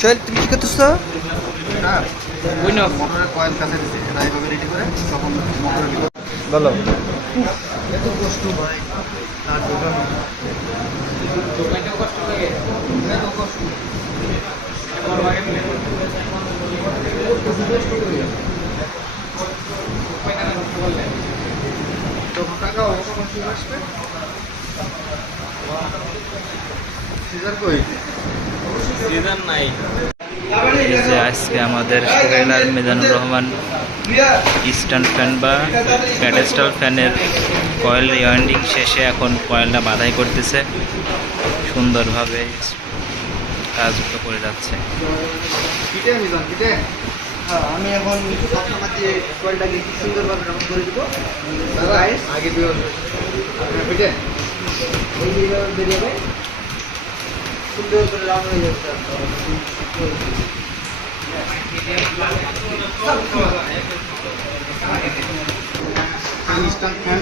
সোহেল তুমি কি করতেছ? বলো। এত কষ্ট ভাই তার জন্য এত কষ্ট যত টাকা আসবে সিজন কই সিজন নাই। এই যে আজকে আমাদের সোহেল আর মিজানুর রহমান স্ট্যান্ড ফ্যান বা প্যাডেস্টাল ফ্যানের কয়েল রিওয়াইন্ডিং শেষে এখন কয়েলটা বাঁধাই করতেছে, সুন্দরভাবে কাজগুলো করে যাচ্ছে। কিটে মিজান কিটে আমি এখন সবসময় দিয়ে কয়েলটাকে কি সুন্দরভাবে রাউন্ড করে দেবো। আগে দিও কিটে এইভাবে বেরিয়ে সুন্দর করে রাউন্ড হয়ে যাচ্ছে। ইনস্ট্যান্ট ফ্যান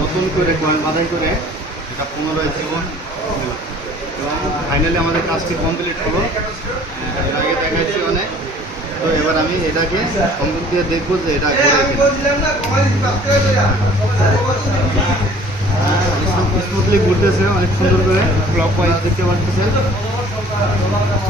নতুন করে কয়েল বাঁধাই করে এটা পুনরায় জীবন এবং ফাইনালি আমাদের কাজটি কমপ্লিট হলো। এর আগে দেখাচ্ছি অনেক, তো এবার আমি এটাকে সম্পূর্ণ দিয়ে দেখবো যে এটা স্মুথলি ঘুরতেছে অনেক সুন্দর করে ক্লক ওয়াইজ দেখতে পাচ্ছেন।